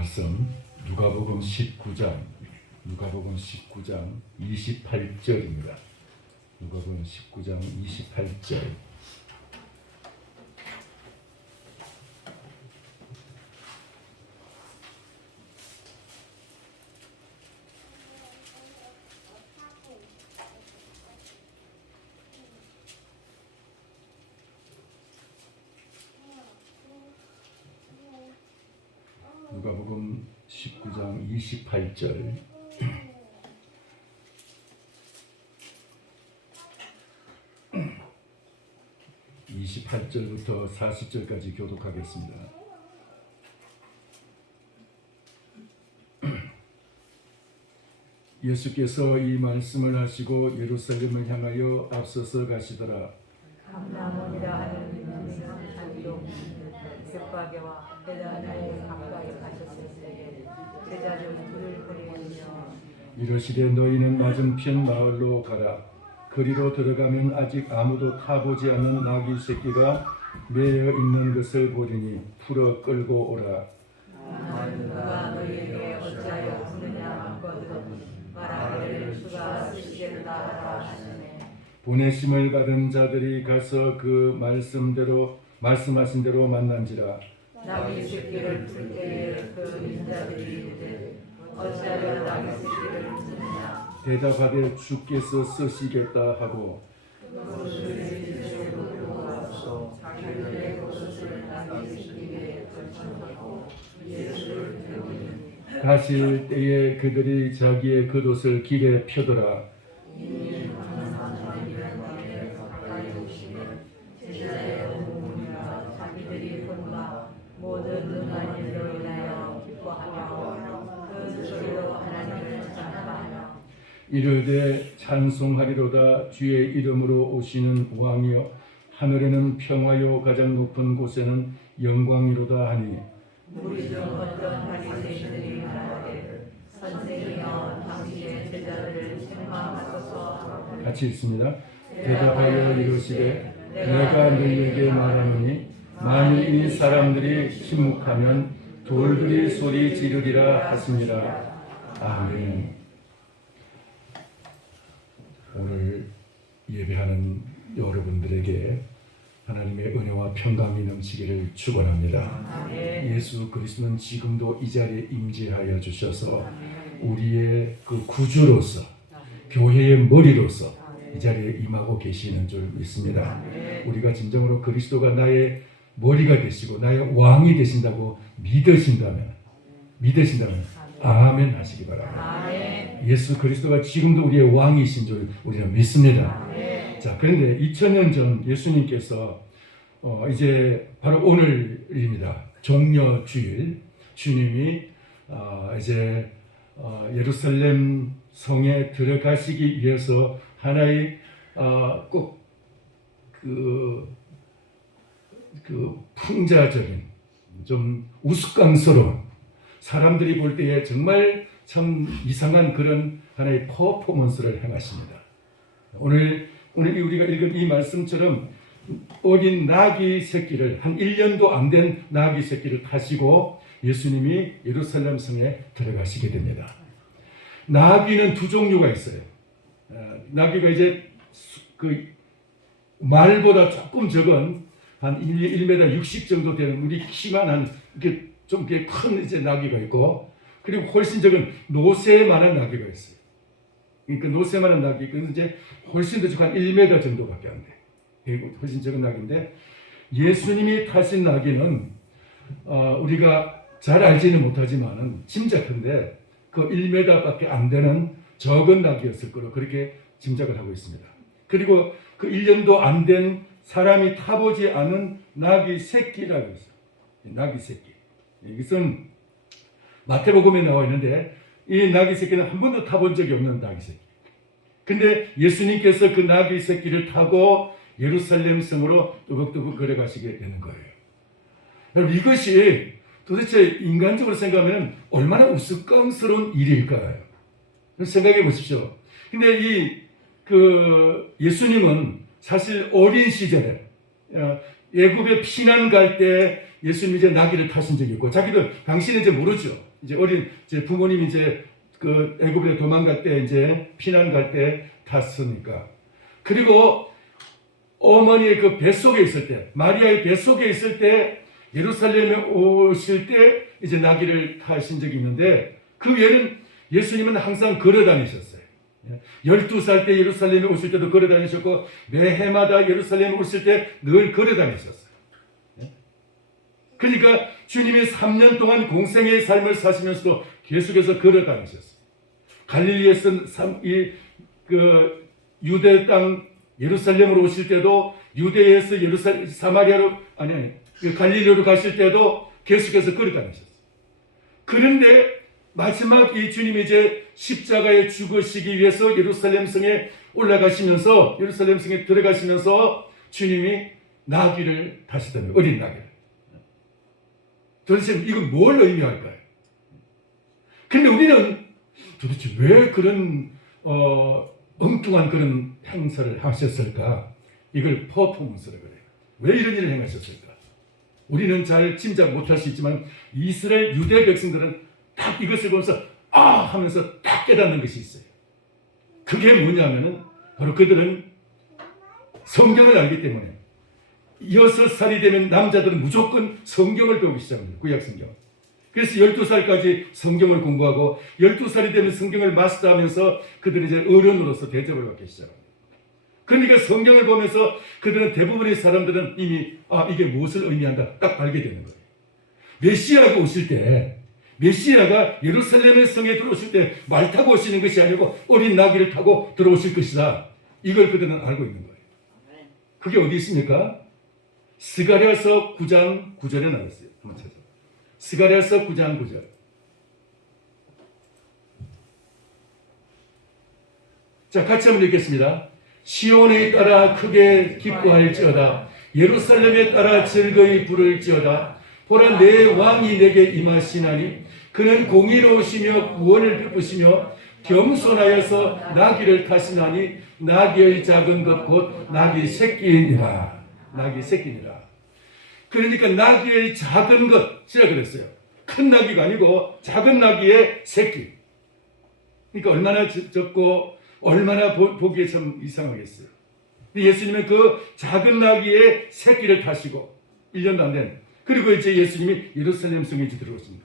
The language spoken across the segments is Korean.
말씀 누가복음 19장 28절입니다. 누가복음 19장 28절. 누가복음 19장 28절. (28절부터) (40절까지) 교독하겠습니다. 예수께서 이 말씀을 하시고 예루살렘을 향하여 앞서서 가시더라. 감람원이라 하는 이름은 산동 벳바게와 베다니아에 가까이 가셨을 때에 제자들 둘을 보내시며 이르시되 너희는 맞은편 마을로 가라. 그리로 들어가면 아직 아무도 타보지 않은 나귀 새끼가 매여 있는 것을 보리니 풀어 끌고 오라. 누가 너희에게 어찌하여 부르냐 하거든 말하기를 주가 쓰시겠다 하라 하시네. 보내심을 받은 자들이 가서 그 말씀하신 대로 만난지라. 나귀 새끼를 풀 때에 그 인자들이 이르되 어찌하여 나귀 새끼를 부르냐. 대답하되 주께서 쓰시겠다 하고 가실 때에 그들이 자기의 겉옷을 길에 펴더라. 자기들이 본바 모든 능한 일로 인하여 기뻐하며 그 소리로 하나님을 찬양하며 이르되 찬송하리로다. 주의 이름으로 오시는 왕이여 하늘에는 평화요 가장 높은 곳에는 영광이로다 하니. 우리 중 어떤 바리새인들이 말하되 선생이여 당신의 제자들을 책망하소서. 같이 읽습니다. 대답하여 이르시되 내가 너희에게 말하노니 만일 이 사람들이 침묵하면 돌들이 소리 지르리라 하시니라. 아멘. 오늘 예배하는 여러분들에게 하나님의 은혜와 평강이 넘치기를 축원합니다. 예수 그리스도는 지금도 이 자리에 임재하여 주셔서 우리의 그 구주로서 교회의 머리로서 이 자리에 임하고 계시는 줄 믿습니다. 우리가 진정으로 그리스도가 나의 머리가 되시고 나의 왕이 되신다고 믿으신다면 아멘 하시기 바랍니다. 예수 그리스도가 지금도 우리의 왕이신 줄 우리는 믿습니다. 자, 그런데 2000년 전 예수님께서 이제 바로 오늘입니다. 종려 주일, 주님이 이제 예루살렘 성에 들어가시기 위해서 하나의 꼭 그 풍자적인 좀 우스꽝스러운 사람들이 볼 때에 정말 참 이상한 그런 하나의 퍼포먼스를 행하십니다. 오늘 우리가 읽은 이 말씀처럼 어린 나귀 새끼를 한 1년도 안 된 나귀 새끼를 타시고 예수님이 예루살렘 성에 들어가시게 됩니다. 나귀는 두 종류가 있어요. 나귀가 이제 그 말보다 조금 적은 한 1m 60 정도 되는 우리 키만 한 좀 큰 이제 나귀가 있고, 그리고 훨씬 적은 노새만한 나귀가 있어요. 그러니까 노새만한 나귀, 그래서 이제 훨씬 더 적은 한 1m 정도밖에 안 돼. 그리고 훨씬 적은 나귀인데, 예수님이 타신 나귀는 우리가 잘 알지는 못하지만은 짐작한데 그 1m밖에 안 되는 적은 나귀였을 거로 그렇게 짐작을 하고 있습니다. 그리고 그 1년도 안 된 사람이 타보지 않은 나귀 새끼라고 있어요. 나귀 새끼. 이것은 마태복음에 나와 있는데 이 나귀 새끼는 한 번도 타본 적이 없는 나귀 새끼. 근데 예수님께서 그 나귀 새끼를 타고 예루살렘 성으로 뚜벅뚜벅 걸어가시게 되는 거예요. 여러분, 이것이 도대체 인간적으로 생각하면 얼마나 우스꽝스러운 일일까요? 생각해 보십시오. 근데 예수님은 사실 어린 시절에 애굽에 피난 갈 때 예수님이 이제 나귀를 타신 적이 있고, 자기들 당신은 이제 모르죠. 이제 어린 이제 부모님이 이제 그 애굽에 도망갈 때 이제 피난 갈 때 탔으니까. 그리고 어머니의 그 뱃속에 있을 때, 마리아의 뱃속에 있을 때 예루살렘에 오실 때 이제 나귀를 타신 적이 있는데, 그 외에는 예수님은 항상 걸어 다니셨어요. 12살 때 예루살렘에 오실 때도 걸어 다니셨고, 매 해마다 예루살렘에 오실 때 늘 걸어 다니셨어요. 그러니까 주님이 3년 동안 공생의 삶을 사시면서도 계속해서 걸어 다니셨어요. 갈릴리에서 유대 땅 예루살렘으로 오실 때도, 유대에서 사마리아로 갈릴리로 가실 때도 계속해서 걸어 다니셨어요. 그런데 마지막 이 주님이 이제 십자가에 죽으시기 위해서 예루살렘 성에 올라가시면서, 예루살렘 성에 들어가시면서 주님이 나귀를 타시더니, 어린 나귀를. 도대체 이건 뭘 의미할까요? 근데 우리는 도대체 왜 그런 엉뚱한 그런 행사를 하셨을까? 이걸 퍼포먼스라고 그래요. 왜 이런 일을 행하셨을까? 우리는 잘 짐작 못할 수 있지만 이스라엘 유대 백성들은 딱 이것을 보면서 아 하면서 딱 깨닫는 것이 있어요. 그게 뭐냐면은 바로 그들은 성경을 알기 때문에 6살이 되면 남자들은 무조건 성경을 배우기 시작합니다. 구약 성경. 그래서 12살까지 성경을 공부하고 12살이 되면 성경을 마스터하면서 그들은 이제 어른으로서 대접을 받기 시작합니다. 그러니까 성경을 보면서 그들은 대부분의 사람들은 이미 이게 무엇을 의미한다 딱 알게 되는 거예요. 메시아가 오실 때, 메시아가 예루살렘의 성에 들어오실 때 말 타고 오시는 것이 아니고 어린 나귀를 타고 들어오실 것이다. 이걸 그들은 알고 있는 거예요. 그게 어디 있습니까? 스가랴서 9장 9절에 나왔어요. 한번 찾아보세요. 스가랴서 9장 9절. 자, 같이 한번 읽겠습니다. 시온에 따라 크게 기뻐할지어다. 예루살렘에 따라 즐거이 부를지어다. 보라, 내 왕이 내게 임하시나니 그는 공의로우시며 구원을 베푸시며 겸손하여서 나귀를 타시나니 나귀의 작은 것 곧 나귀 새끼니라. 나귀 새끼니라. 그러니까 나귀의 작은 것이라 그랬어요. 큰 나귀가 아니고 작은 나귀의 새끼. 그러니까 얼마나 적고 얼마나 보기에 참 이상하겠어요. 예수님은 그 작은 나귀의 새끼를 타시고 1년도 안 된, 그리고 이제 예수님이 예루살렘 성에 들어오십니다.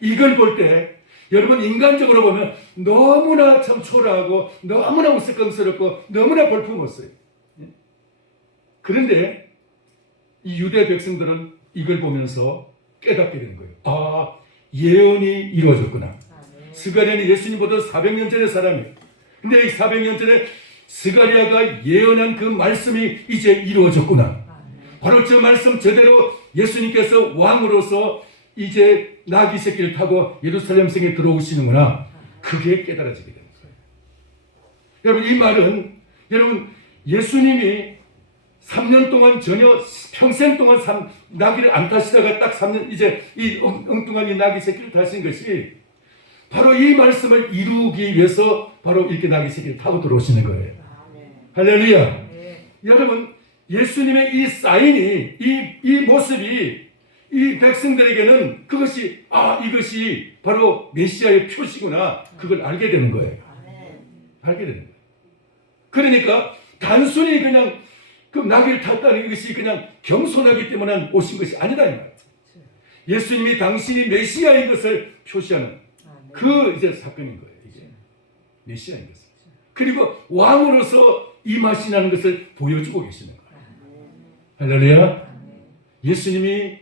이걸 볼 때 여러분 인간적으로 보면 너무나 참 초라하고 너무나 우스꽝스럽고 너무나 볼품없어요. 그런데 이 유대 백성들은 이걸 보면서 깨닫게 되는 거예요. 예언이 이루어졌구나. 스가랴는 예수님보다 400년 전의 사람이에요. 근데 이 400년 전에 스가랴가 예언한 그 말씀이 이제 이루어졌구나. 바로 저 말씀 저대로 예수님께서 왕으로서 이제 나귀 새끼를 타고 예루살렘 성에 들어오시는구나. 그게 깨달아지게 되는 거예요. 여러분, 이 말은 여러분 예수님이 3년 동안 전혀 평생 동안 나귀를 안 타시다가 딱 3년 이제 이 엉뚱한 이 나귀 새끼를 타신 것이 바로 이 말씀을 이루기 위해서 바로 이렇게 나귀 새끼를 타고 들어오시는 거예요. 할렐루야. 여러분, 예수님의 이 사인이 이 모습이 이 백성들에게는 그것이 이것이 바로 메시아의 표시구나. 그걸 알게 되는 거예요. 알게 되는 거예요. 그러니까 단순히 그냥 그 나귀를 탔다는 것이 그냥 겸손하기 때문에 오신 것이 아니다 이 말이에요. 예수님이 당신이 메시아인 것을 표시하는 그 이제 사건인 거예요. 이게 메시아인 것을. 그리고 왕으로서 임하시는 것을 보여주고 계시는 거예요. 할렐루야. 예수님이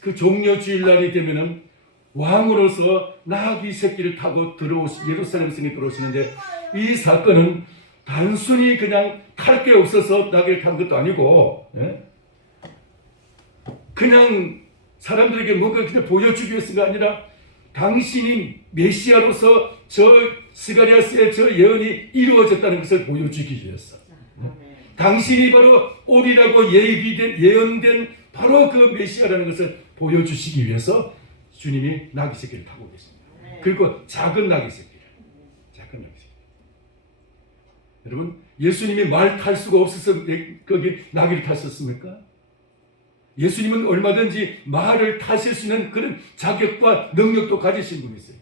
그 종려주일 날이 되면은 왕으로서 나귀 새끼를 타고 예루살렘 성에 들어오시는데, 이 사건은 단순히 그냥 탈 게 없어서 나귀를 탄 것도 아니고, 그냥 사람들에게 뭔가 그냥 보여주기 위해서가 아니라 당신이 메시아로서 저 스가랴서의 저 예언이 이루어졌다는 것을 보여주기 위해서, 당신이 바로 오리라고 예언된 바로 그 메시아라는 것을 보여주시기 위해서 주님이 나귀 새끼를 타고 계십니다. 그리고 작은 나귀 새끼를. 여러분, 예수님이 말 탈 수가 없어서 거기 나귀를 타셨습니까? 예수님은 얼마든지 말을 타실 수 있는 그런 자격과 능력도 가지신 분이세요.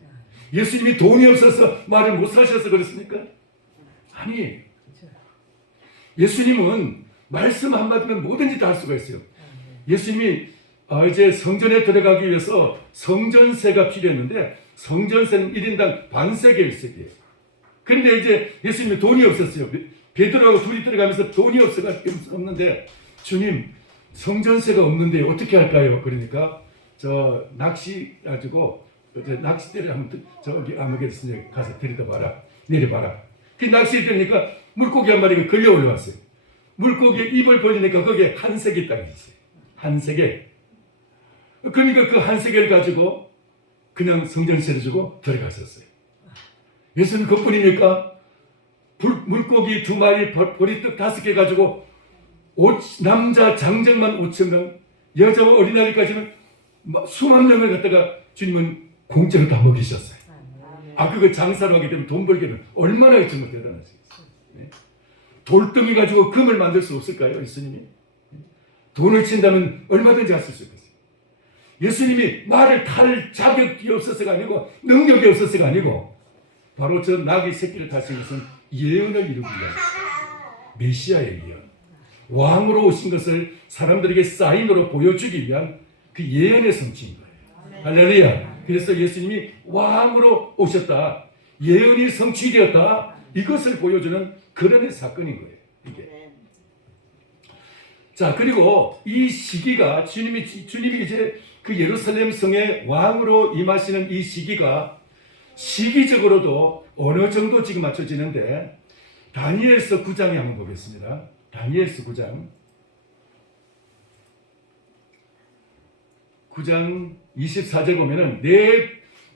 예수님이 돈이 없어서 말을 못 사셔서 그렇습니까? 아니, 예수님은 말씀 한마디면 뭐든지 다 할 수가 있어요. 예수님이 이제 성전에 들어가기 위해서 성전세가 필요했는데 성전세는 1인당 반세계 1세기예요. 그런데 이제 예수님이 돈이 없었어요. 베드로하고 둘이 들어가면서 돈이 없는데 주님 성전세가 없는데 어떻게 할까요? 그러니까 저 낚시 가지고 낚싯대를 한번 저기 아무개를 가서 들이다 봐라. 내려봐라. 그 낚시를 들으니까 물고기 한 마리가 걸려 올라왔어요. 물고기에 입을 벌리니까 거기에 한 세계 딱 있어요. 한 세계. 그러니까 그 한 세계를 가지고 그냥 성전세를 주고 들어갔었어요. 예수님 그뿐입니까? 물고기 2마리, 보리떡 5개 가지고 남자 장정만 5,000명, 여자와 어린아이까지는 수만 명을 갖다가 주님은 공짜로 다 먹이셨어요. 그거 장사로 하게 되면 돈 벌기는 얼마나 정말 대단하시겠어요. 네? 돌덩이 가지고 금을 만들 수 없을까요? 예수님이? 돈을 친다면 얼마든지 하실 수 있어요. 예수님이 말을 탈 자격이 없어서가 아니고 능력이 없어서가 아니고 바로 저 나귀 새끼를 타신 것은 예언을 이루기 위한 메시아의 예언, 왕으로 오신 것을 사람들에게 사인으로 보여주기 위한 그 예언의 성취인 거예요. 할렐루야. 그래서 예수님이 왕으로 오셨다, 예언이 성취되었다, 이것을 보여주는 그런 사건인 거예요. 이게. 자, 그리고 이 시기가 주님이 이제 그 예루살렘 성에 왕으로 임하시는 이 시기가 시기적으로도 어느 정도 지금 맞춰지는데, 다니엘서 9장에 한번 보겠습니다. 다니엘서 9장 24절 보면은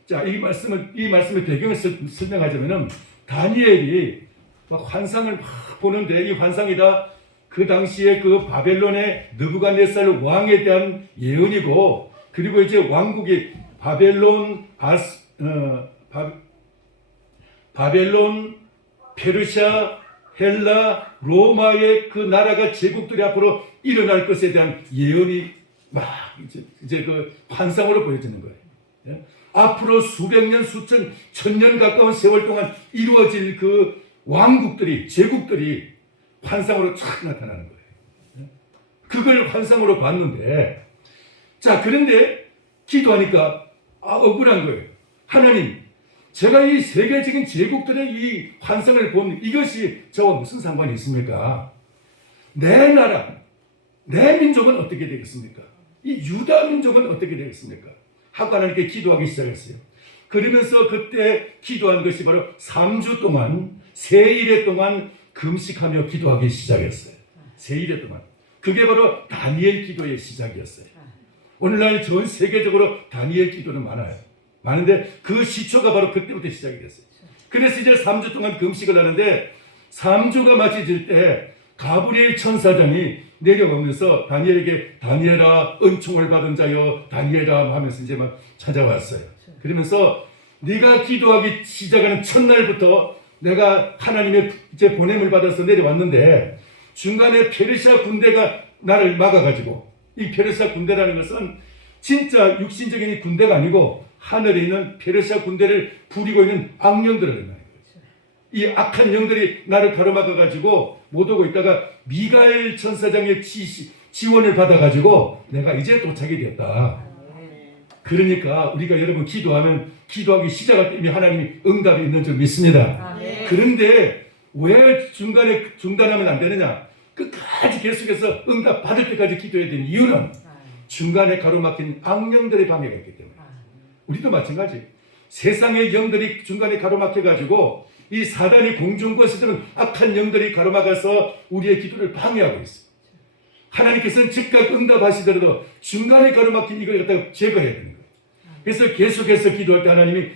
이 말씀의 배경을 설명하자면은 다니엘이 막 환상을 막 보는데, 이 환상이다 그 당시에 그 바벨론의 느부갓네살 왕에 대한 예언이고, 그리고 이제 왕국이 바벨론, 페르시아, 헬라, 로마의 그 나라가 제국들이 앞으로 일어날 것에 대한 예언이 막 이제 그 환상으로 보여지는 거예요. 예? 앞으로 수백 년, 수천, 천년 가까운 세월 동안 이루어질 그 왕국들이, 제국들이 환상으로 촥 나타나는 거예요. 예? 그걸 환상으로 봤는데, 자, 그런데 기도하니까 억울한 거예요. 하나님, 제가 이 세계적인 제국들의 이 환상을 본 이것이 저와 무슨 상관이 있습니까? 내 나라, 내 민족은 어떻게 되겠습니까? 이 유다 민족은 어떻게 되겠습니까? 하고 하나님께 기도하기 시작했어요. 그러면서 그때 기도한 것이 바로 3주 동안, 세일에 동안 금식하며 기도하기 시작했어요. 세일에 동안. 그게 바로 다니엘 기도의 시작이었어요. 오늘날 전 세계적으로 다니엘 기도는 많은데 그 시초가 바로 그때부터 시작이 됐어요. 그래서 이제 3주 동안 금식을 하는데, 3주가 마쳐질 때 가브리엘 천사장이 내려오면서 다니엘에게 다니엘아 은총을 받은 자여 다니엘아 하면서 이제 막 찾아왔어요. 그러면서 네가 기도하기 시작하는 첫날부터 내가 하나님의 이제 보냄을 받아서 내려왔는데, 중간에 페르시아 군대가 나를 막아가지고, 이 페르시아 군대라는 것은 진짜 육신적인 군대가 아니고 하늘에 있는 페르시아 군대를 부리고 있는 악령들을 말하는 거죠. 이 악한 영들이 나를 가로막아가지고 못 오고 있다가 미가엘 천사장의 지원을 받아가지고 내가 이제 도착이 됐다. 그러니까 우리가 여러분 기도하면 기도하기 시작할 때 이미 하나님이 응답이 있는 줄 믿습니다. 그런데 왜 중간에 중단하면 안 되느냐? 끝까지 계속해서 응답 받을 때까지 기도해야 되는 이유는 중간에 가로막힌 악령들의 방해가 있기 때문에. 우리도 마찬가지. 세상의 영들이 중간에 가로막혀가지고 이 사단이 공중권세들은 악한 영들이 가로막아서 우리의 기도를 방해하고 있어요. 하나님께서는 즉각 응답하시더라도 중간에 가로막힌 이걸 갖다가 제거해야 되는 거예요. 그래서 계속해서 기도할 때 하나님이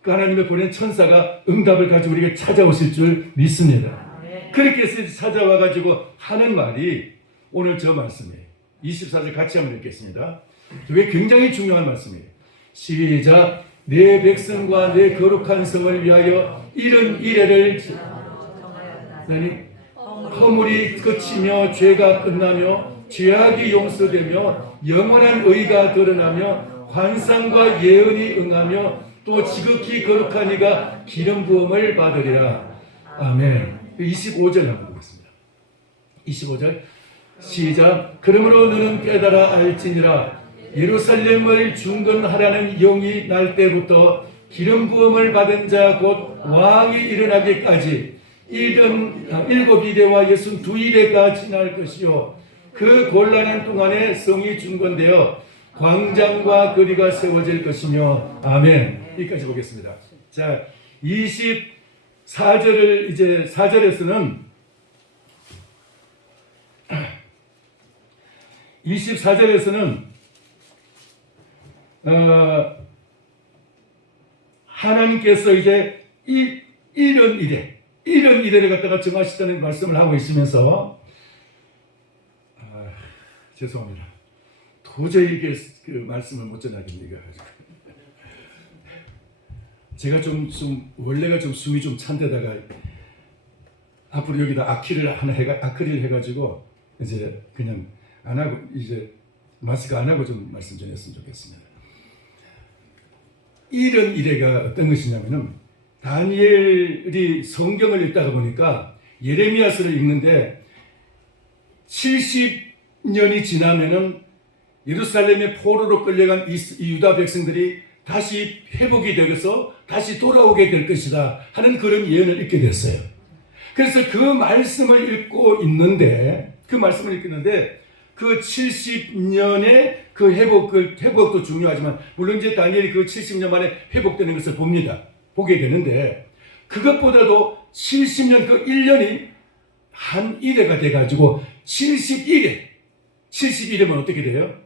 그 하나님의 보낸 천사가 응답을 가지고 우리에게 찾아오실 줄 믿습니다. 그렇게 해서 찾아와가지고 하는 말이 오늘 저 말씀이에요. 24절 같이 한번 읽겠습니다. 이게 굉장히 중요한 말씀이에요. 시작. 내 백성과 내 거룩한 성을 위하여 이런 이래를 허물이 그치며 죄가 끝나며 죄악이 용서되며 영원한 의가 드러나며 환상과 예언이 응하며 또 지극히 거룩한 이가 기름 부음을 받으리라. 아멘. 25절 한번 보겠습니다. 25절 시작. 그러므로 너는 깨달아 알지니라. 예루살렘을 중건하라는 영이 날 때부터 기름 부음을 받은 자 곧 왕이 일어나기까지 7일에와 62일에가 지날 것이요 그 곤란한 동안에 성이 중건되어 광장과 거리가 세워질 것이며. 아멘. 여기까지 보겠습니다. 자, 24절을 이제 4절에서는 24절에서는 하나님께서 이제 이런 이래를 갖다가 정하시다는 말씀을 하고 있으면서 죄송합니다. 도저히 이게 그 말씀을 못 전하겠네요. 제가 좀 원래가 좀 숨이 좀 찬데다가 앞으로 여기다 아크릴 해가지고 이제 그냥 안 하고 이제 마스크 안 하고 좀 말씀 전했으면 좋겠습니다. 이런 이래가 어떤 것이냐면은 다니엘이 성경을 읽다가 보니까 예레미야서를 읽는데 70년이 지나면은 예루살렘의 포로로 끌려간 이 유다 백성들이 다시 회복이 되어서 다시 돌아오게 될 것이다 하는 그런 예언을 읽게 됐어요. 그래서 그 말씀을 읽고 있는데 그 70년의 그 회복도 중요하지만 물론 이제 다니엘이 그 70년 만에 회복되는 것을 보게 되는데 그것보다도 70년 그 1년이 한 이래가 돼가지고 71회면 어떻게 돼요?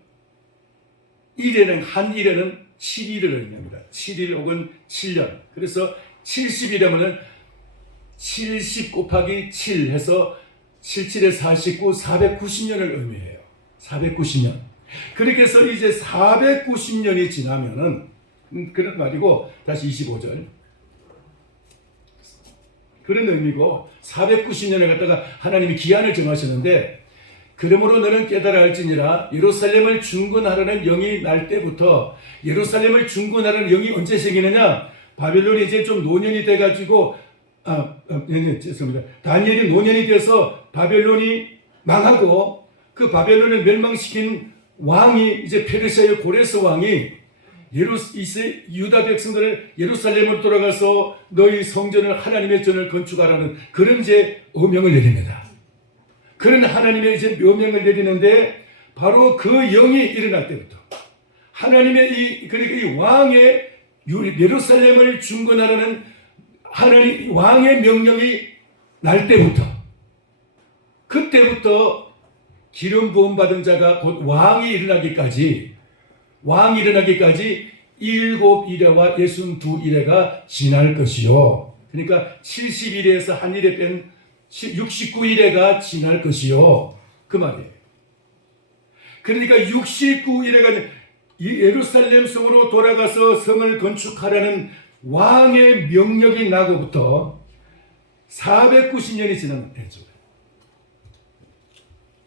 한 일에는 7일을 의미합니다. 7일 혹은 7년. 그래서 70이라면은 70 곱하기 7 해서 77에 49, 490년을 의미해요. 490년. 그렇게 해서 이제 490년이 지나면은, 그런 말이고, 다시 25절. 그런 의미고, 490년을 갖다가 하나님이 기한을 정하셨는데, 그러므로 너는 깨달아 알지니라. 예루살렘을 중건하라는 영이 날 때부터, 예루살렘을 중건하라는 영이 언제 생기느냐? 바벨론이 이제 좀 노년이 돼가지고, 죄송합니다. 다니엘이 노년이 돼서 바벨론이 망하고 그 바벨론을 멸망시킨 왕이 이제 페르시아의 고레스 왕이 유다 백성들을 예루살렘으로 돌아가서 너희 성전을 하나님의 전을 건축하라는 그런 이제 어명을 내립니다. 그런 하나님의 이제 묘명을 내리는데 바로 그 영이 일어날 때부터 하나님의 그러니까 이 왕의 예루살렘을 중건하라는 하나님 왕의 명령이 날 때부터 그때부터 기름 부음 받은 자가 곧 왕이 일어나기까지 7일에와 62일에가 지날 것이요. 그러니까 70일에서 한 일에 뺀 69일에가 지날 것이요. 그 말이에요. 그러니까 69일에가 예루살렘 성으로 돌아가서 성을 건축하라는 왕의 명령이 나고부터 490년이 지나면 되죠.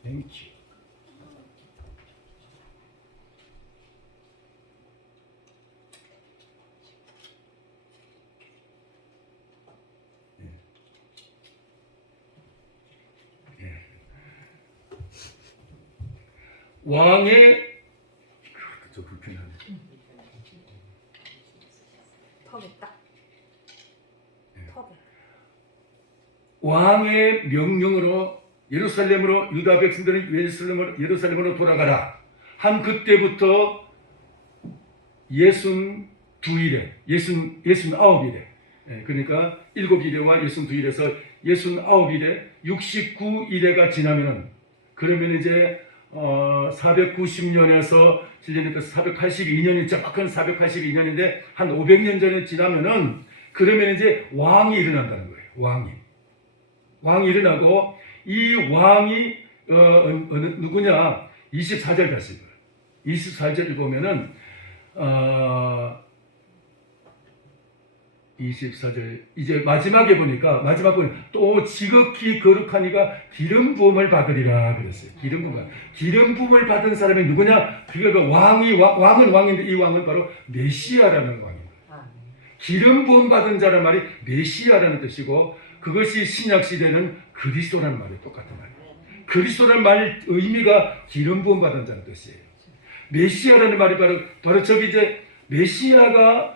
Thank you. 왕의 저 불편하네. 턱이 딱. 턱이. 왕의 명령으로 예루살렘으로 유다 백성들은 예루살렘으로 돌아가라 한 그때부터 69일에 69일에 그러니까 7일에와 62일에서 69일에 69일에가 지나면은 그러면 이제 490년에서 482년이 정확한 482년인데 한 500년 전에 지나면은 그러면 이제 왕이 일어난다는 거예요. 왕이 일어나고 이 왕이 누구냐? 24절 다시 24절 보면은 24절 이제 마지막에 보니까 또 지극히 거룩하니가 기름 부음을 받으리라 그랬어요. 기름 부음을 받은 사람이 누구냐? 그게 왕은 왕인데 이 왕은 바로 메시아라는 왕입니다. 기름 부음 받은 자란 말이 메시아라는 뜻이고 그것이 신약 시대는 그리스도라는 말이 똑같은 말이에요. 그리스도라는 말 의미가 기름 부음 받은 자는 뜻이에요. 메시아라는 말이 바로 저기 이제 메시아가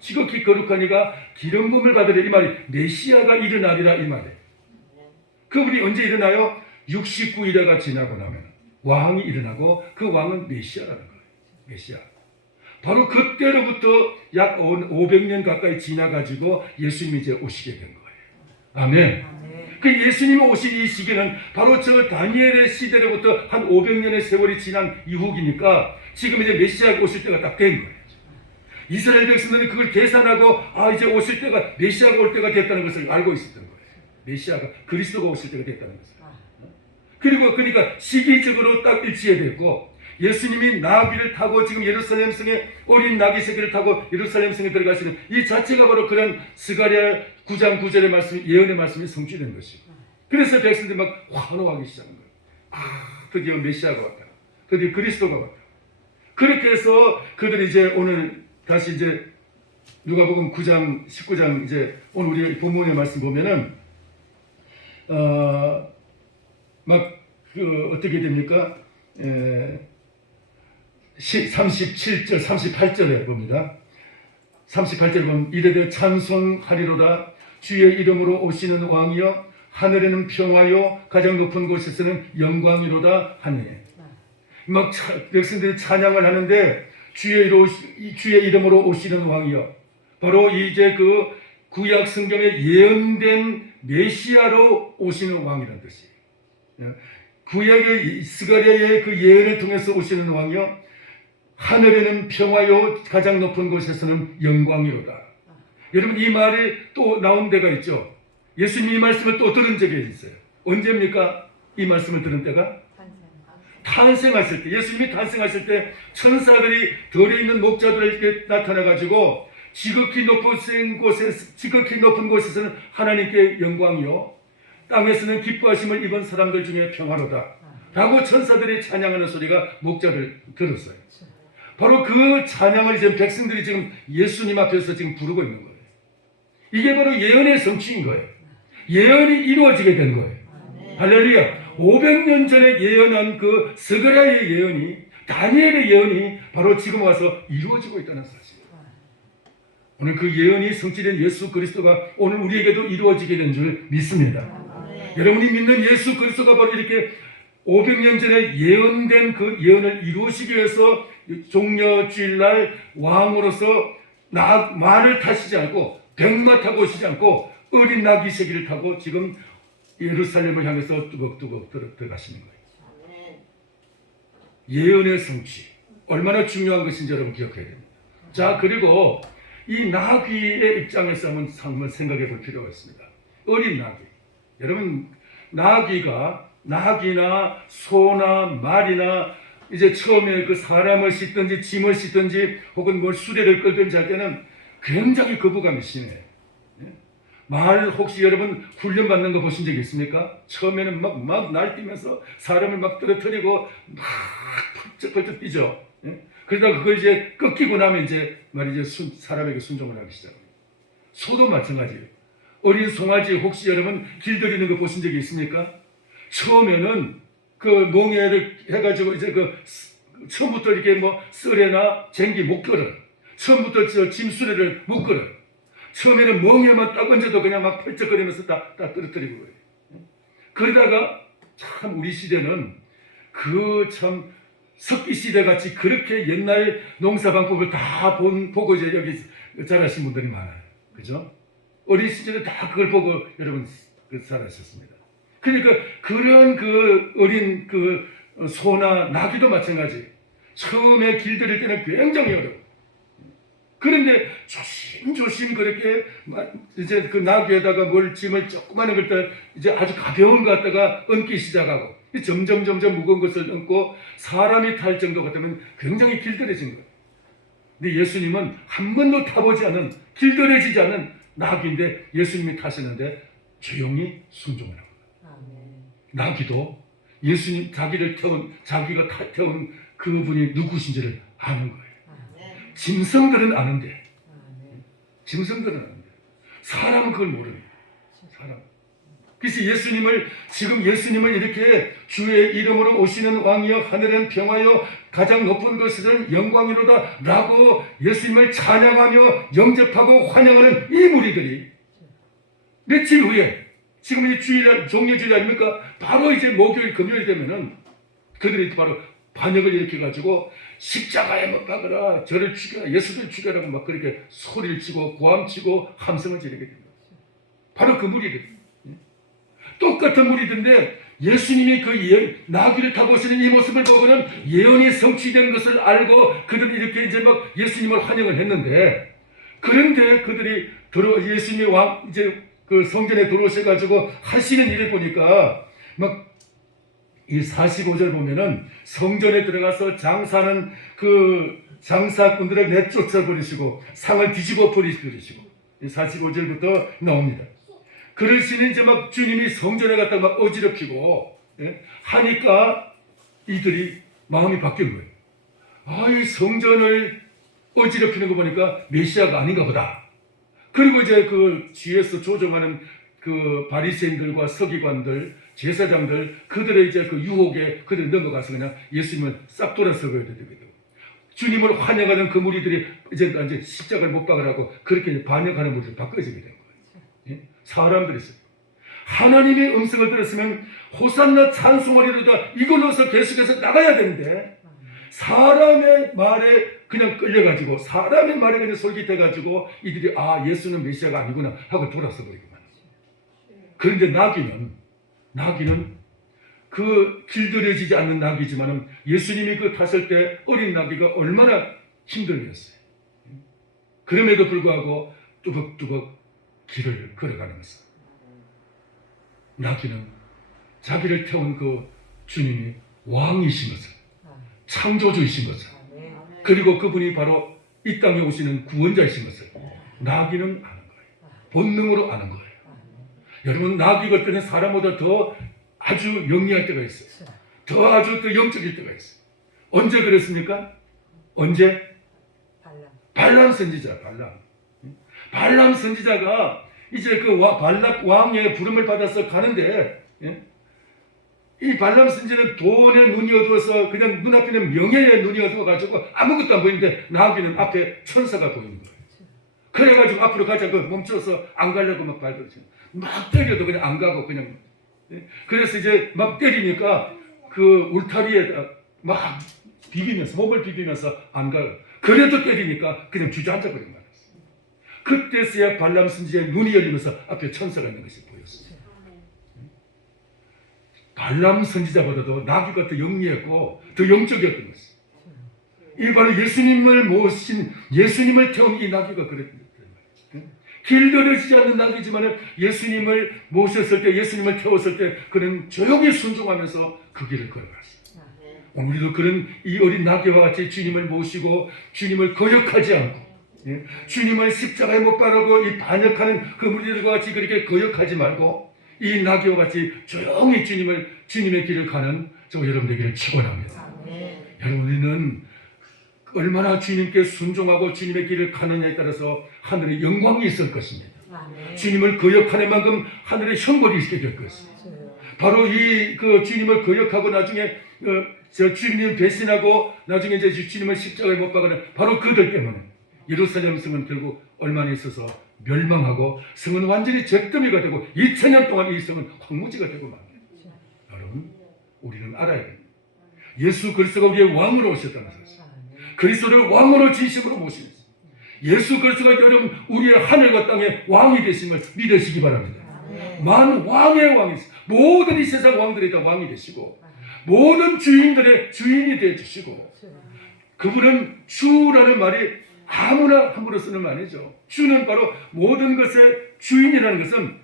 지극히 거룩하니가 기름 부음을 받으려 이 말이 메시아가 일어나리라 이 말이에요. 그분이 언제 일어나요? 69일회가 지나고 나면 왕이 일어나고 그 왕은 메시아라는 거예요. 메시아. 바로 그때로부터 약 500년 가까이 지나가지고 예수님이 이제 오시게 된 거예요. 아멘. 그 예수님이 오신 이 시기는 바로 저 다니엘의 시대로부터 한 500년의 세월이 지난 이후이니까 지금 이제 메시아가 오실 때가 딱 된 거예요. 이스라엘 백성들은 그걸 계산하고 이제 오실 때가 메시아가 올 때가 됐다는 것을 알고 있었던 거예요. 메시아가 그리스도가 오실 때가 됐다는 것을. 그리고 그러니까 시기적으로 딱 일치해됐고 예수님이 나귀를 타고 지금 예루살렘 성에 어린 나귀 새끼를 타고 예루살렘 성에 들어가시는 이 자체가 바로 그런 스가랴 9장 9절의 말씀, 예언의 말씀이 성취된 것이고 그래서 백성들이 막 환호하기 시작한 거예요. 드디어 메시아가 왔다. 드디어 그리스도가 왔다. 그렇게 해서 그들이 이제 오늘 다시 이제 누가복음 9장 19장 이제 오늘 우리 본문의 말씀 보면은 어떻게 됩니까? 37절 38절에 봅니다. 38절에 보면 이르되 찬송하리로다 주의 이름으로 오시는 왕이여 하늘에는 평화요 가장 높은 곳에서는 영광이로다 하니 막 백성들이 찬양을 하는데 주의 이름으로 오시는 왕이여 바로 이제 그 구약 성경에 예언된 메시아로 오시는 왕이라는 뜻이에요. 구약의 스가랴의 그 예언을 통해서 오시는 왕이여 하늘에는 평화요 가장 높은 곳에서는 영광이로다. 여러분 이 말이 또 나온 데가 있죠. 예수님이 이 말씀을 또 들은 적이 있어요. 언제입니까? 이 말씀을 들은 때가? 탄생하실 때, 예수님이 탄생하실 때 천사들이 덜에 있는 목자들에게 나타나가지고 지극히 높은 곳에서는 하나님께 영광이요 땅에서는 기뻐하심을 입은 사람들 중에 평화로다 라고 천사들이 찬양하는 소리가 목자들 들었어요. 바로 그 찬양을 지금 백성들이 지금 예수님 앞에서 지금 부르고 있는 거예요. 이게 바로 예언의 성취인 거예요. 예언이 이루어지게 된 거예요. 할렐루야. 500년 전에 예언한 그 스가랴의 예언이 다니엘의 예언이 바로 지금 와서 이루어지고 있다는 사실이에요. 오늘 그 예언이 성취된 예수 그리스도가 오늘 우리에게도 이루어지게 된 줄 믿습니다. 여러분이 믿는 예수 그리스도가 바로 이렇게 500년 전에 예언된 그 예언을 이루시기 위해서 종려주일날 왕으로서 말을 타시지 않고 백마 타고 오시지 않고 어린 나귀 새끼를 타고 지금 예루살렘을 향해서 뚜벅뚜벅 들어가시는 거예요. 예언의 성취 얼마나 중요한 것인지 여러분 기억해야 됩니다. 자, 그리고 이 나귀의 입장에서 한번 생각해 볼 필요가 있습니다. 어린 나귀. 여러분 나귀나 소나 말이나 이제 처음에 그 사람을 씻든지 짐을 씻든지 혹은 뭐 수레를 끌든지 할 때는 굉장히 거부감이 심해요. 말 혹시 여러분 훈련받는 거 보신 적 있습니까? 처음에는 막 날뛰면서 사람을 막 떨어뜨리고 막 펄쩍펄쩍 뛰죠. 그러다가 그걸 이제 꺾이고 나면 이제 말이죠 사람에게 순종을 하기 시작합니다. 소도 마찬가지예요. 어린 송아지 혹시 여러분 길들이는 거 보신 적이 있습니까? 처음에는 그 몽해를 해가지고 이제 처음부터 이렇게 뭐 썰에나 쟁기 못 걸어. 처음부터 저 짐수레를 못 걸어. 처음에는 멍에만 딱 얹어도 그냥 막 펄쩍거리면서 다 떨어뜨리고 그래요. 그러다가 참 우리 시대는 그 참 석기 시대 같이 그렇게 옛날 농사 방법을 다 보고 이제 여기 자라신 분들이 많아요. 그죠? 어린 시절에 다 그걸 보고 여러분 자라셨습니다. 그러니까 그런 그 어린 그 소나 나귀도 마찬가지. 처음에 길들일 때는 굉장히 어려워. 그런데 조심조심 그렇게 이제 그 나귀에다가 뭘 짐을 조그마한 걸 이제 아주 가벼운 거 갖다가 얹기 시작하고 점점 무거운 것을 얹고 사람이 탈 정도 같으면 굉장히 길들여진 거예요. 근데 예수님은 한 번도 타보지 않은 길들여지지 않은 나귀인데 예수님이 타시는데 조용히 순종을 합니다. 나귀도 예수님 자기가 태운 그분이 누구신지를 아는 거예요. 짐승들은 아는데 사람은 그걸 모릅니다. 사람. 그래서 예수님을 이렇게 주의 이름으로 오시는 왕이여 하늘은 평화여 가장 높은 것은 영광이로다 라고 예수님을 찬양하며 영접하고 환영하는 이 무리들이 며칠 후에 지금 이 주일 종려주일 아닙니까? 바로 이제 목요일 금요일 되면은 그들이 바로 반역을 일으켜가지고 십자가에 못 박으라, 저를 죽여라, 예수를 죽여라고 막 그렇게 소리를 치고 고함치고 함성을 지르게 됩니다. 바로 그 무리들. 똑같은 무리들인데 예수님이 그 나귀를 타고 오시는 이 모습을 보고는 예언이 성취된 것을 알고 그들이 이렇게 이제 막 예수님을 환영을 했는데, 그런데 그들이 예수님이 이제 그 성전에 들어오셔가지고 하시는 일을 보니까 막 이 45절 보면은 성전에 들어가서 장사하는 그 장사꾼들을 내쫓아 버리시고 상을 뒤집어 버리시고 45절부터 나옵니다. 그러시는 이제 막 주님이 성전에 갔다 막 어지럽히고 하니까 이들이 마음이 바뀐 거예요. 아, 이 성전을 어지럽히는 거 보니까 메시아가 아닌가 보다. 그리고 이제 그 뒤에서 조종하는 그 바리새인들과 서기관들, 제사장들, 그들의 이제 그 유혹에 그들이 넘어가서 그냥 예수님을 싹 돌아서게 되거든요. 주님을 환영하는 그 무리들이 이제 십자가를 못 박으라고 그렇게 반역하는 무리들이 바꿔지게 된 거예요. 사람들이 있어요. 하나님의 음성을 들었으면 호산나 찬송하리로다 이걸로서 계속해서 나가야 되는데 사람의 말에 그냥 끌려가지고 사람의 말에 그냥 솔깃해가지고 이들이 아, 예수는 메시아가 아니구나 하고 돌아서 버리고만. 그런데 나귀는 그 길들여지지 않는 나귀지만은 예수님이 그 탔을 때 어린 나귀가 얼마나 힘들었어요. 그럼에도 불구하고 뚜벅뚜벅 길을 걸어가는 것은 나귀는 자기를 태운 그 주님이 왕이신 것을, 창조주이신 것을, 그리고 그분이 바로 이 땅에 오시는 구원자이신 것을 나귀는 아는 거예요. 본능으로 아는 거예요. 여러분, 나귀가 때는 사람보다 더 아주 영리할 때가 있어요. 아주 더 영적일 때가 있어요. 언제 그랬습니까? 언제? 발람 선지자. 발람 선지자가 이제 그 발락 왕의 부름을 받아서 가는데 이 발람 선지자는 돈에 눈이 어두워서 그냥 눈앞에는 명예에 눈이 어두워가지고 아무것도 안 보이는데 나귀는 앞에 천사가 보이는 거예요. 그래가지고 앞으로 가자고 멈춰서 안 가려고 막 발버둥 막 때려도 그냥 안 가고 그냥. 그래서 이제 막 때리니까 그 울타리에다 막 비비면서 목을 비비면서 안 가요. 그래도 때리니까 그냥 주저앉아 버린 거예요. 그때서야 발람 선지자의 눈이 열리면서 앞에 천사가 있는 것이 보였어요. 발람 선지자보다도 나귀가 더 영리했고 더 영적이었던 것이에요. 이 바로 예수님을 태운 이 나귀가 그랬던 거예요. 길들여지지 않는 나귀지만 예수님을 모셨을 때, 예수님을 태웠을 때 그는 조용히 순종하면서 그 길을 걸어갔어요. 우리도 그런 이 어린 나귀와 같이 주님을 모시고 주님을 거역하지 않고 주님을 십자가에 못 바르고 이 반역하는 그 무리들과 같이 그렇게 거역하지 말고 이 나귀와 같이 조용히 주님의 길을 가는 저 여러분 되기를 축원합니다. 여러분, 우리는 얼마나 주님께 순종하고 주님의 길을 가느냐에 따라서 하늘의 영광이 있을 것입니다. 주님을 거역하는 만큼 하늘의 형벌이 있게 될 것입니다. 바로 이 그 주님을 거역하고 나중에 주님 배신하고 나중에 이제 주님을 십자가에 못 박는 바로 그들 때문에 예루살렘 성은 결국 얼마나 있어서 멸망하고 성은 완전히 잿더미가 되고 2000년 동안 이 성은 황무지가 되고 맙니다. 여러분, 우리는 알아야 됩니다. 예수 그리스도가 우리의 왕으로 오셨다는 사실, 그리스도를 왕으로 진심으로 모시는 예수 그리스도가 여러분 우리의 하늘과 땅의 왕이 되신 걸 믿으시기 바랍니다. 만 왕의 왕이시, 모든 이 세상 왕들이 다 왕이 되시고 모든 주인들의 주인이 되어주시고, 그분은 주라는 말이 아무나 함부로 쓰는 말이죠. 주는 바로 모든 것의 주인이라는 것은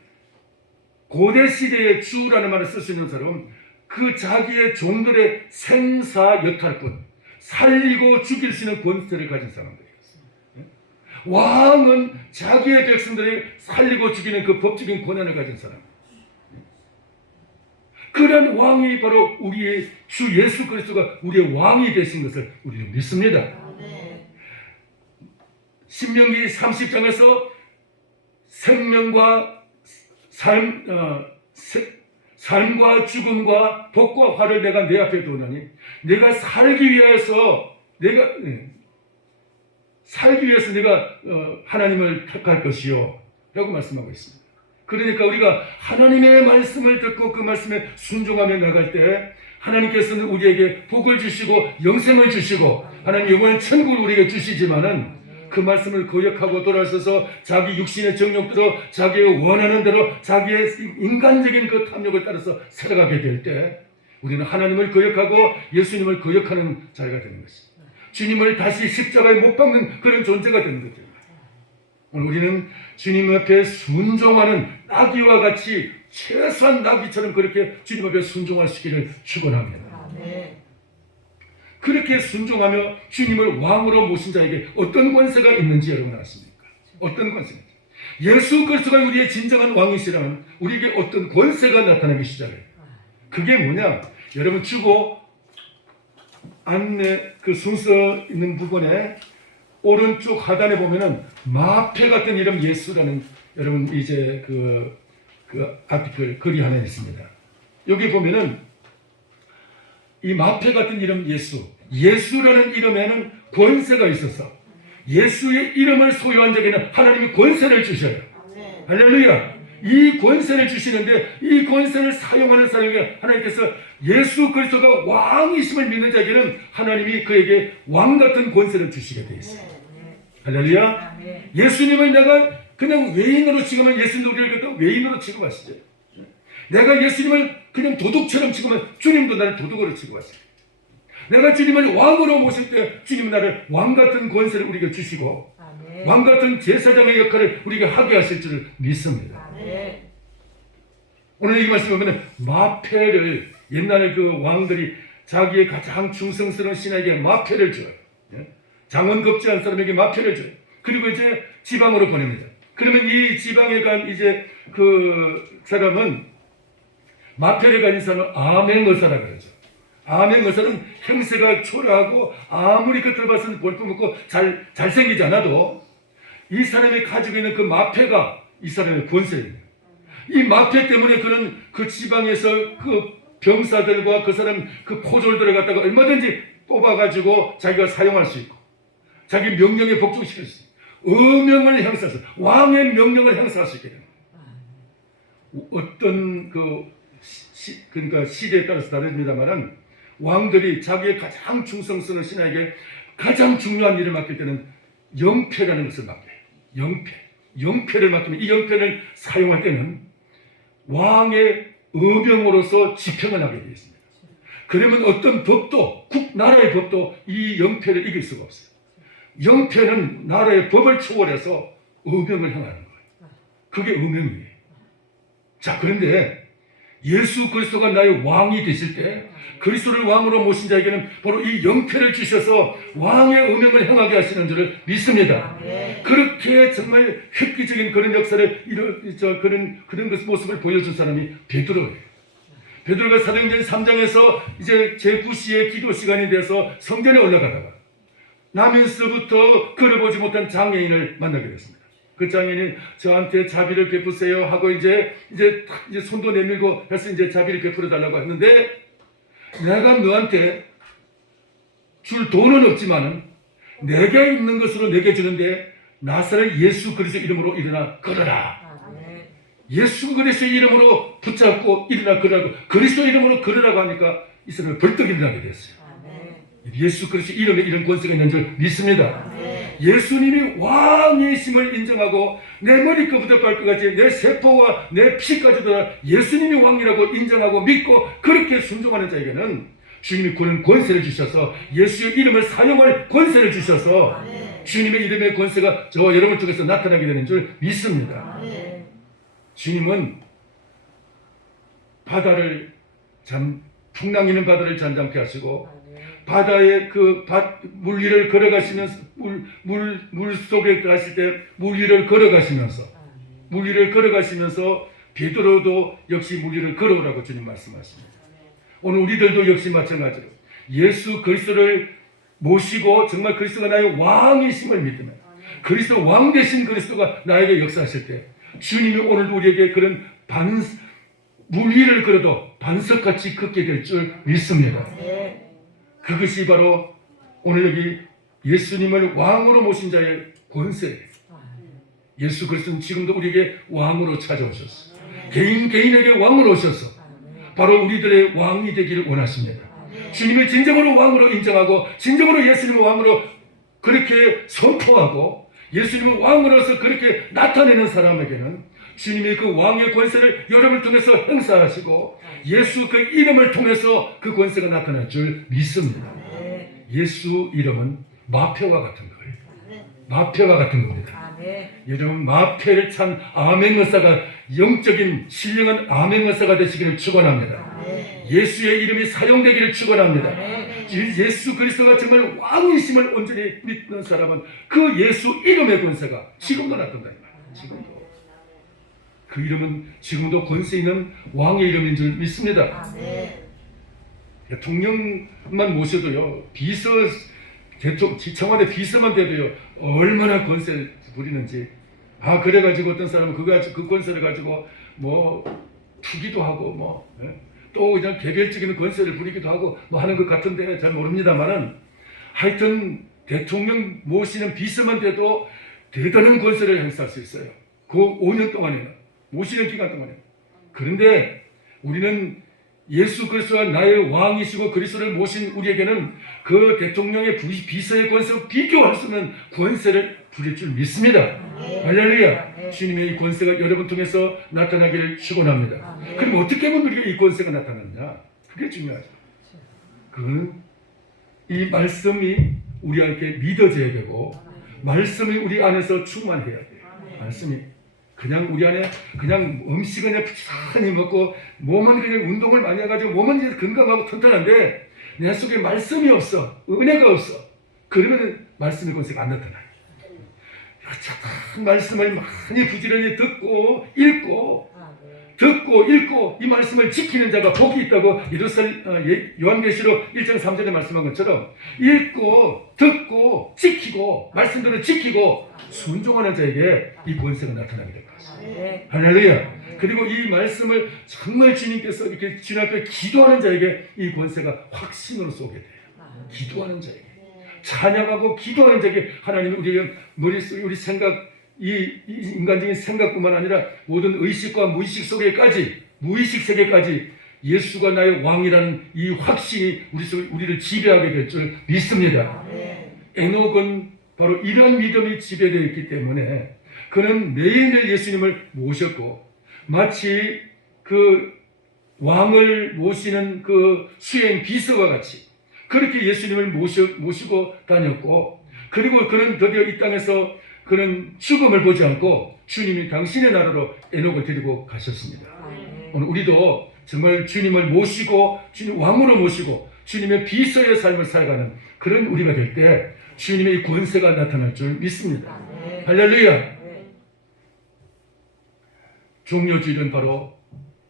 고대 시대의 주라는 말을 쓸 수 있는 사람은 그 자기의 종들의 생사 여탈권, 살리고 죽일 수 있는 권세를 가진 사람들이었어요. 왕은 자기의 백성들을 살리고 죽이는 그 법적인 권한을 가진 사람. 그런 왕이 바로 우리의 주 예수 그리스도가 우리의 왕이 되신 것을 우리는 믿습니다. 신명기 30장에서 생명과 삶과 죽음과 복과 화를 내가 내 앞에 두노니 내가 살기 위해서 내가 하나님을 택할 것이요 라고 말씀하고 있습니다. 그러니까 우리가 하나님의 말씀을 듣고 그 말씀에 순종하며 나갈 때 하나님께서는 우리에게 복을 주시고 영생을 주시고 하나님 영원한 천국을 우리에게 주시지만은 그 말씀을 거역하고 돌아서서 자기 육신의 정욕대로 자기의 원하는 대로 자기의 인간적인 그 탐욕을 따라서 살아가게 될 때 우리는 하나님을 거역하고 예수님을 거역하는 자리가 되는 것입니다. 주님을 다시 십자가에 못 박는 그런 존재가 되는 거죠. 오늘 우리는 주님 앞에 순종하는 나귀와 같이 최소한 나귀처럼 그렇게 주님 앞에 순종하시기를 축원합니다. 그렇게 순종하며 주님을 왕으로 모신 자에게 어떤 권세가 있는지 여러분 아십니까? 어떤 권세가? 예수 그리스도가 우리의 진정한 왕이시라면 우리에게 어떤 권세가 나타나기 시작해요. 그게 뭐냐? 여러분 주고 안내 그 순서 있는 부분에 오른쪽 하단에 보면은 마패 같은 이름 예수라는 여러분 이제 그 아티클 글이 하나 있습니다. 여기 보면은 이 마패 같은 이름 예수라는 이름에는 권세가 있어서 예수의 이름을 소유한 자에게는 하나님이 권세를 주셔요. 할렐루야. 이 권세를 주시는데 이 권세를 사용하는 사람에게 하나님께서 예수 그리스도가 왕이심을 믿는 자에게는 하나님이 그에게 왕 같은 권세를 주시게 되어 있어요. 할렐루야. 예수님을 내가 그냥 외인으로 취급하면 예수님도 우리를 갖다 외인으로 취급하시죠. 내가 예수님을 그냥 도둑처럼 취급하면 주님도 나를 도둑으로 취급하시죠. 내가 주님을 왕으로 모실 때 주님은 나를 왕 같은 권세를 우리에게 주시고 왕 같은 제사장의 역할을 우리에게 하게 하실 줄 믿습니다. 오늘 이 말씀 보면 마패를 옛날에 그 왕들이 자기의 가장 충성스러운 신하에게 마패를 줘요. 장원급제한 사람에게 마패를 줘요. 그리고 이제 지방으로 보냅니다. 그러면 이 지방에 간 이제 그 사람은 마패를 가진 사람은 암행의사라 그러죠. 암행의사는 행세가 초라하고 아무리 겉을 봐서는 볼품없고 잘생기지 않아도 이 사람이 가지고 있는 그 마패가 이 사람의 권세입니다. 이 마패 때문에 그는 그 지방에서 그 병사들과 그 사람 그 포졸들을 갖다가 얼마든지 뽑아가지고 자기가 사용할 수 있고 자기 명령에 복종시킬 수 있고 의명을 행사해서 왕의 명령을 행사할 수 있게 됩니다. 어떤 그러니까 시대에 따라서 다릅니다만은 왕들이 자기의 가장 충성스러운 신하에게 가장 중요한 일을 맡길 때는 영패라는 것을 맡겨요. 영패를 맡기면 이 영패를 사용할 때는 왕의 의병으로서 집행을 하게 되어 있습니다. 그러면 어떤 법도 나라의 법도 이 영패를 이길 수가 없어요. 영패는 나라의 법을 초월해서 의병을 행하는 거예요. 그게 의명이에요. 자, 그런데 예수 그리스도가 나의 왕이 되실 때 그리스도를 왕으로 모신 자에게는 바로 이 영패를 주셔서 왕의 의명을 행하게 하시는 줄을 믿습니다. 그렇게 정말 획기적인 그런 역사를 그런 모습을 보여준 사람이 베드로예요. 베드로가 사도행전 3장에서 이제 제9시의 기도 시간이 돼서 성전에 올라가다가 나면서부터 그려보지 못한 장애인을 만나게 됐습니다. 그 장애인이 저한테 자비를 베푸세요 하고 이제 손도 내밀고 해서 이제 자비를 베풀어 달라고 했는데 내가 너한테 줄 돈은 없지만은 내게 있는 것으로 내게 주는데 나사렛 예수 그리스도 이름으로 일어나 걸어라. 예수 그리스도의 이름으로 붙잡고 일어나 걸으라고 그리스도 이름으로 걸으라고 하니까 이 사람이 벌떡 일어나게 됐어요. 예수 그리스도 이름에 이런 권세가 있는 줄 믿습니다. 예수님이 왕이심을 인정하고 내 머리끝부터 발끝까지 내 세포와 내 피까지도 예수님이 왕이라고 인정하고 믿고 그렇게 순종하는 자에게는 주님이 그런 권세를 주셔서 예수의 이름을 사용할 권세를 주셔서 주님의 이름의 권세가 저와 여러분 쪽에서 나타나게 되는 줄 믿습니다. 주님은 풍랑이는 바다를 잔잔케 하시고 바다의 물 위를 걸어가시면서 물 속에 가실 때 물 위를 걸어가시면서 베드로도 역시 물 위를 걸어오라고 주님 말씀하십니다. 오늘 우리들도 역시 마찬가지로 예수 그리스도를 모시고 정말 그리스도가 나의 왕이심을 믿으면 그리스도 왕 되신 그리스도가 나에게 역사하실 때 주님이 오늘도 우리에게 그런 물 위를 걸어도 반석같이 걷게 될 줄 믿습니다. 그것이 바로 오늘 여기 예수님을 왕으로 모신 자의 권세. 예수 그리스도는 지금도 우리에게 왕으로 찾아오셨어. 개인에게 왕으로 오셔서 바로 우리들의 왕이 되기를 원하십니다. 주님을 진정으로 왕으로 인정하고 진정으로 예수님을 왕으로 그렇게 선포하고 예수님을 왕으로서 그렇게 나타내는 사람에게는 주님이 그 왕의 권세를 여러분을 통해서 행사하시고 예수 그 이름을 통해서 그 권세가 나타날 줄 믿습니다. 예수 이름은 마표와 같은 거예요. 마표와 같은 겁니다. 여러분 마표를 찬 아멘 의사가 영적인 신령한 아멘 의사가 되시기를 축원합니다. 예수의 이름이 사용되기를 축원합니다. 예수 그리스도가 정말 왕이심을 온전히 믿는 사람은 그 예수 이름의 권세가 지금도 나타난다. 지금도. 그 이름은 지금도 권세 있는 왕의 이름인 줄 믿습니다. 대통령만 모셔도요, 청와대 비서만 돼도요, 얼마나 권세를 부리는지. 그래가지고 어떤 사람은 그 권세를 가지고 투기도 하고 또 그냥 개별적인 권세를 부리기도 하고 하는 것 같은데 잘 모릅니다만은 하여튼 대통령 모시는 비서만 돼도 대단한 권세를 행사할 수 있어요. 그 5년 동안에는. 모시는 기간 동안에. 그런데 우리는 예수 그리스도가 나의 왕이시고 그리스도를 모신 우리에게는 그 대통령의 비서의 권세와 비교할 수 없는 권세를 부릴 줄 믿습니다. 할렐루야. 주님의 이 권세가 여러분 통해서 나타나기를 축원합니다. 그럼 어떻게 하면 우리가 이 권세가 나타났냐? 그게 중요하죠. 이 말씀이 우리에게 믿어져야 되고 말씀이 우리 안에서 충만해야 돼요. 말씀이 그냥 우리 안에 그냥 음식은 그냥 부지런히 먹고 몸은 그냥 운동을 많이 해가지고 몸은 이제 건강하고 튼튼한데 내 속에 말씀이 없어. 은혜가 없어. 그러면 말씀의 권세가 안 나타나요. 참 말씀을 많이 부지런히 듣고 읽고 이 말씀을 지키는 자가 복이 있다고 요한계시록 1장 3절에 말씀한 것처럼 읽고 듣고 지키고 말씀대로 지키고 순종하는 자에게 이 권세가 나타나게 될 것입니다. 할렐루야. 그리고 이 말씀을 정말 주님께서 이렇게 주님 앞에 기도하는 자에게 이 권세가 확신으로 쏘게 돼요. 기도하는 자에게 찬양하고 기도하는 자에게 하나님은 우리의 머릿속에 우리 생각 이 인간적인 생각뿐만 아니라 모든 의식과 무의식 속에까지 무의식 세계까지 예수가 나의 왕이라는 이 확신이 우리를 지배하게 될 줄 믿습니다. 에녹은 바로 이런 믿음이 지배되어 있기 때문에 그는 매일매일 예수님을 모셨고 마치 그 왕을 모시는 그 수행 비서와 같이 그렇게 예수님을 모시고 다녔고 그리고 그는 드디어 이 땅에서 그는 죽음을 보지 않고 주님이 당신의 나라로 에녹을 데리고 가셨습니다. 오늘 우리도 정말 주님을 모시고 주님 왕으로 모시고 주님의 비서의 삶을 살아가는 그런 우리가 될 때 주님의 이 권세가 나타날 줄 믿습니다. 할렐루야. 종려주일은 바로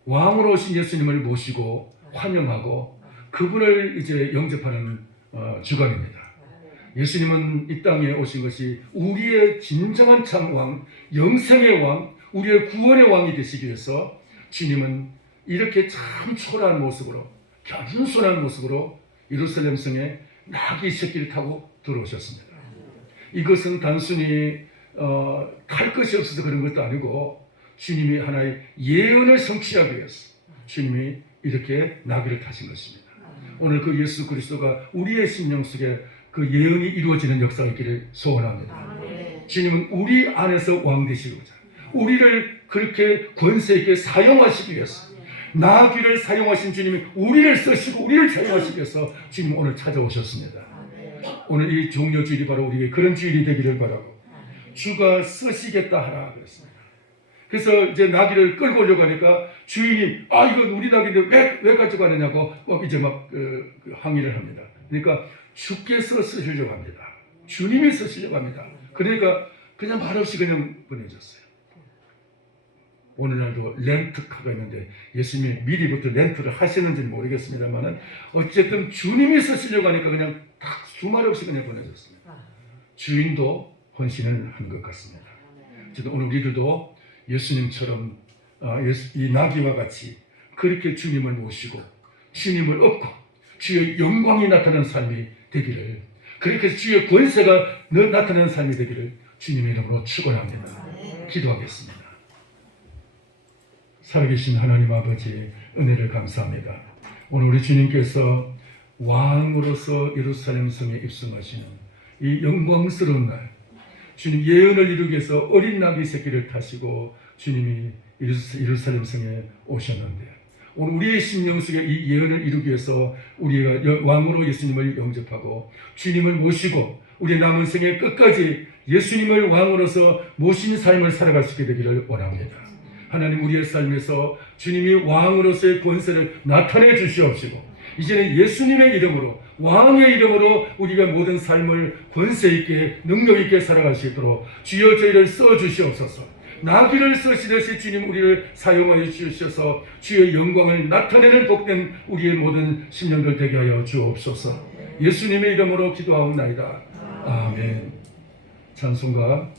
왕으로 오신 예수님을 모시고 환영하고 그분을 이제 영접하는 주간입니다. 예수님은 이 땅에 오신 것이 우리의 진정한 참왕, 영생의 왕, 우리의 구원의 왕이 되시기 위해서 주님은 이렇게 참 초라한 모습으로 겸손한 모습으로 예루살렘 성에 나귀 새끼를 타고 들어오셨습니다. 이것은 단순히 탈 것이 없어서 그런 것도 아니고 주님이 하나의 예언을 성취하기 위해서 주님이 이렇게 나귀를 타신 것입니다. 오늘 그 예수 그리스도가 우리의 심령 속에 그 예언이 이루어지는 역사가 있기를 소원합니다. 주님은 우리 안에서 왕 되시고자 우리를 그렇게 권세 있게 사용하시기 위해서 나귀를 사용하신 주님이 우리를 쓰시고 우리를 사용하시기 위해서 주님 오늘 찾아오셨습니다. 오늘 이 종려주일이 바로 우리에게 그런 주일이 되기를 바라고 주가 쓰시겠다 하라 그랬습니다. 그래서 이제 나귀를 끌고 오려고 하니까 주인이 이건 우리 나귀인데 왜 가지고 가느냐고 이제 막 항의를 합니다. 그러니까 주께서 쓰시려고 합니다. 주님이 쓰시려고 합니다. 그러니까 그냥 말없이 그냥 보내줬어요. 오늘날도 렌트카가 있는데 예수님이 미리부터 렌트를 하시는지는 모르겠습니다만 어쨌든 주님이 쓰시려고 하니까 그냥 딱 두말 없이 그냥 보내줬습니다. 주인도 헌신을 한 것 같습니다. 오늘 우리들도 예수님처럼 이 나귀와 같이 그렇게 주님을 모시고 주님을 얻고 주의 영광이 나타나는 삶이 되기를, 그렇게 주의 권세가 나타나는 삶이 되기를 주님의 이름으로 축원합니다. 기도하겠습니다. 살아계신 하나님 아버지, 은혜를 감사합니다. 오늘 우리 주님께서 왕으로서 예루살렘 성에 입성하시는 이 영광스러운 날, 주님 예언을 이루기 위해서 어린 나귀 새끼를 타시고 주님이 예루살렘 성에 오셨는데, 오늘 우리의 심령 속에 이 예언을 이루기 위해서 우리가 왕으로 예수님을 영접하고 주님을 모시고 우리 남은 생애 끝까지 예수님을 왕으로서 모신 삶을 살아갈 수 있게 되기를 원합니다. 하나님, 우리의 삶에서 주님이 왕으로서의 권세를 나타내 주시옵시고 이제는 예수님의 이름으로, 왕의 이름으로 우리가 모든 삶을 권세 있게 능력 있게 살아갈 수 있도록 주여 저희를 써주시옵소서. 나귀를 쓰시듯이 주님 우리를 사용하여 주셔서 주의 영광을 나타내는 복된 우리의 모든 심령들 되게 하여 주옵소서. 예수님의 이름으로 기도하옵나이다. 아멘. 찬송가